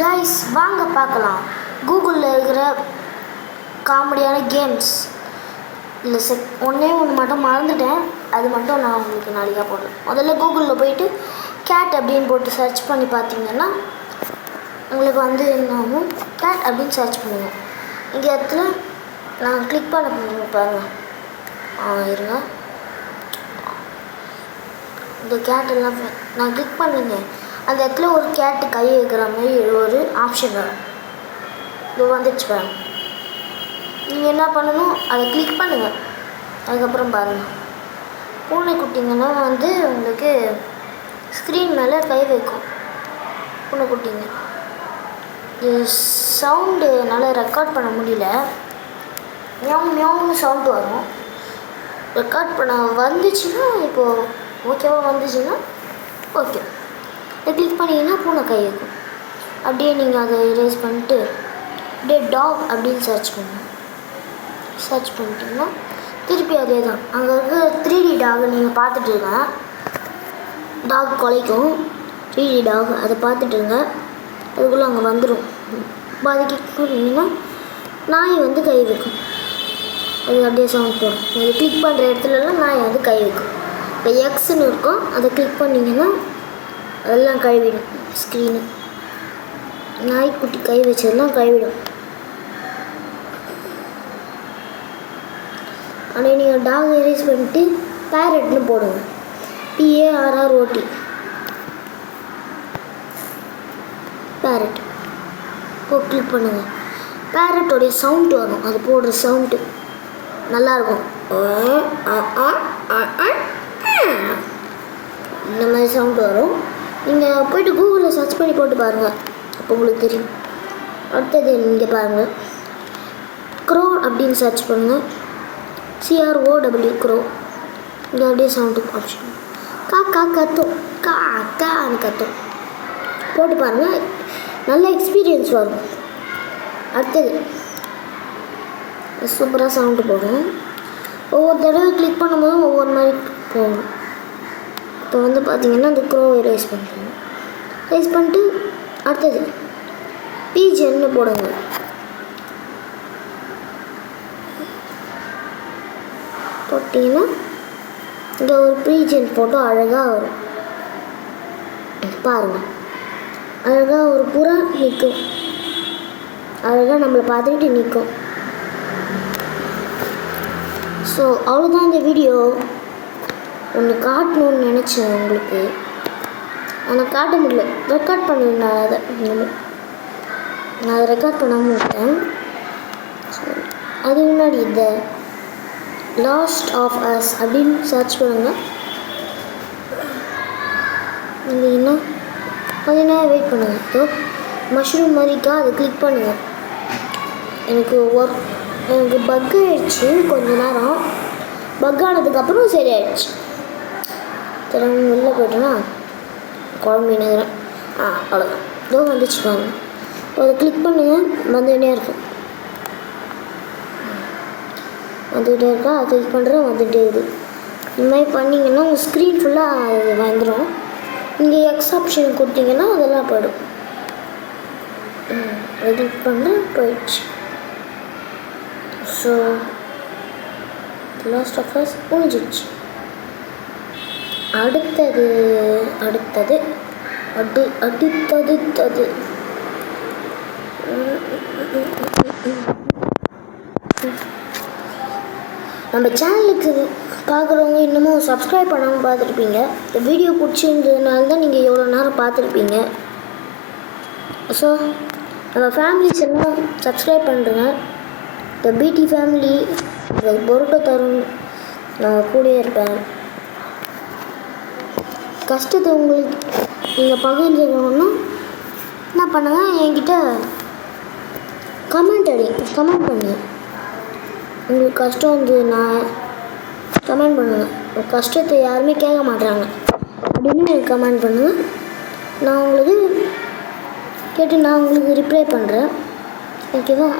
Guys வாங்க பார்க்கலாம். கூகுளில் இருக்கிற காமெடியான கேம்ஸ் இல்லை ஒன்றே ஒன்று மட்டும் மறந்துட்டேன். அது மட்டும் நான் உங்களுக்கு நாளைக்காக போடுறேன். முதல்ல கூகுளில் போயிட்டு கேட் அப்படின்னு போட்டு சர்ச் பண்ணி பார்த்தீங்கன்னா உங்களுக்கு வந்து என்னாகும், கேட் அப்படின்னு சர்ச் பண்ணுங்கள். இங்கே இடத்துல நான் கிளிக் பண்ண பண்ணுங்க பாருங்கள். இருங்க, இந்த கேட்டெல்லாம் நான் கிளிக் பண்ணுங்க. அந்த இடத்துல ஒரு கேட்டு கை வைக்கிற மாதிரி ஒரு ஆப்ஷன் வரும். இது வந்துடுச்சு பாருங்க. நீங்கள் என்ன பண்ணணும், அதை கிளிக் பண்ணுங்கள். அதுக்கப்புறம் பாருங்கள், பூனை குட்டிங்கன்னா வந்து உங்களுக்கு ஸ்க்ரீன் மேலே கை வைக்கும். பூனை குட்டிங்க இது சவுண்டு என்னால் ரெக்கார்ட் பண்ண முடியல. மியாவு மியாவுன்னு சவுண்டு வரும். ரெக்கார்ட் பண்ண வந்துச்சுன்னா இப்போது ஓகேவா வந்துச்சுன்னா ஓகே. இதை கிளிக் பண்ணிங்கன்னா பூனை கை வைக்கும். அப்படியே நீங்கள் அதை எரேஸ் பண்ணிட்டு அப்படியே டாக் அப்படின்னு சர்ச் பண்ணுங்கள். சர்ச் பண்ணிட்டீங்கன்னா திருப்பி அதே தான். அங்கே இருக்க 3D டாக் நீங்கள் பார்த்துட்டுருங்க. டாக் குலைக்கும் 3D டாக், அதை பார்த்துட்டுருங்க. அதுக்குள்ளே அங்கே வந்துடும். அதை கிளிக் பண்ணிங்கன்னா நாய் வந்து கை வைக்கும். அது அப்படியே சவுண்ட் போடும். நீங்கள் கிளிக் பண்ணுற இடத்துலலாம் நாய் வந்து கை வைக்கும். இப்போ எக்ஸ்ன்னு இருக்கும், அதை கிளிக் பண்ணிங்கன்னா அதெல்லாம் கழுவிடும். ஸ்க்ரீனு நாய்க்குட்டி கை வச்சதெல்லாம் கழுவிடும். அப்படியே நீங்கள் டாக் எரேஸ் பண்ணிட்டு பேரட்னு போடுங்க. PARROT பேரட் கிளிக் பண்ணுங்கள். பேரட்டோடைய சவுண்டு வரும். அது போடுற சவுண்டு நல்லாயிருக்கும். இந்த மாதிரி சவுண்டு வரும். நீங்கள் போய்ட்டு கூகுளில் சர்ச் பண்ணி போட்டு பாருங்கள், அப்போ உங்களுக்கு தெரியும். அடுத்தது இங்கே பாருங்கள், க்ரோ அப்படின்னு சர்ச் பண்ணுங்கள். CROW grow. இங்கே அப்படியே சவுண்டு ஆப்ஷன் காக்கா கத்தும், காக்கான்னு கத்தும். போட்டு பாருங்கள், நல்ல எக்ஸ்பீரியன்ஸ் வரும். அடுத்தது சூப்பராக சவுண்டு போடும். ஒவ்வொரு தடவை கிளிக் பண்ணும்போதும் ஒவ்வொரு மாதிரி போகும். இப்போ வந்து பார்த்தீங்கன்னா அந்த க்ரோவை ரைஸ் பண்ணுறேன். ரைஸ் பண்ணிட்டு அடுத்தது பீஜன்னு போடுங்க. போட்டிங்கன்னா இங்கே ஒரு பீஜன் ஃபோட்டோ அழகாக வரும். பாருங்கள், அழகாக ஒரு புறா நிற்கும். அழகாக நம்மளை பார்த்துக்கிட்டு நிற்கும். ஸோ அவ்வளோதான் இந்த வீடியோ. ஒன்று காட்டணும்னு நினச்சேன் உங்களுக்கு, ஆனால் காட்ட முடியல. ரெக்கார்ட் பண்ணதுனால அதை நான் அதை ரெக்கார்ட் பண்ணாமல் விட்டேன். ஸோ அது முன்னாடி இந்த லாஸ்ட் ஆஃப் அஸ் அப்படின்னு சர்ச் பண்ணுங்கள். இல்லைன்னா கொஞ்ச நேரம் வெயிட் பண்ணுங்கள். இப்போ மஷ்ரூம் மாதிரிக்கா அதை கிளிக் பண்ணுங்கள். எனக்கு பக் ஆகிடுச்சு. கொஞ்ச நேரம் பக் ஆனதுக்கப்புறம் சரி ஆகிடுச்சு. திரும்ப வெளில போய்ட்டோன்னா குழம்பு நேரம் அவ்வளோதான். இதோ வந்துச்சு பாருங்க. அதை கிளிக் பண்ணுங்கள், வந்துகிட்டே இருக்கும். வந்துக்கிட்டே இருக்கா, அதை கிளிக் பண்ணுறேன், வந்துகிட்டே இருக்குது. இந்த மாதிரி பண்ணிங்கன்னா உங்கள் ஸ்க்ரீன் ஃபுல்லாக அது வந்துடும். இங்கே எக்ஸ் ஆப்ஷன் கொடுத்தீங்கன்னா அதெல்லாம் போய்டும். அதை கிளிக் பண்ணுறேன், போயிடுச்சு. ஸோ லாஸ்ட் ஆஃப் அஸ் முடிஞ்சிடுச்சு. அடுத்தது நம்ம சேனலுக்கு பார்க்குறவங்க இன்னமும் சப்ஸ்கிரைப் பண்ணாமல் பார்த்துருப்பீங்க. இந்த வீடியோ பிடிச்சிருந்ததுனால தான் நீங்கள் எவ்வளோ நேரம் பார்த்துருப்பீங்க. ஸோ நம்ம ஃபேமிலிஸ் எல்லாம் சப்ஸ்கிரைப் பண்ணுறேங்க. இந்த பிடி ஃபேமிலி பொருட்டை தரும், நான் கூடயே இருப்பேன். கஷ்டத்தை உங்களுக்கு நீங்கள் பகிர்ந்துக்கணுன்னா என்ன பண்ணுங்கள், என்கிட்ட கமெண்ட் பண்ணுங்கள். உங்களுக்கு கஷ்டம் வந்து நான் கமெண்ட் பண்ணுங்கள். கஷ்டத்தை யாருமே கேட்க மாட்டாங்க அப்படின்னு எனக்கு கமெண்ட் பண்ணுங்கள். நான் உங்களுக்கு கேட்டு நான் உங்களுக்கு ரிப்ளை பண்ணுறேன். ஓகேவா?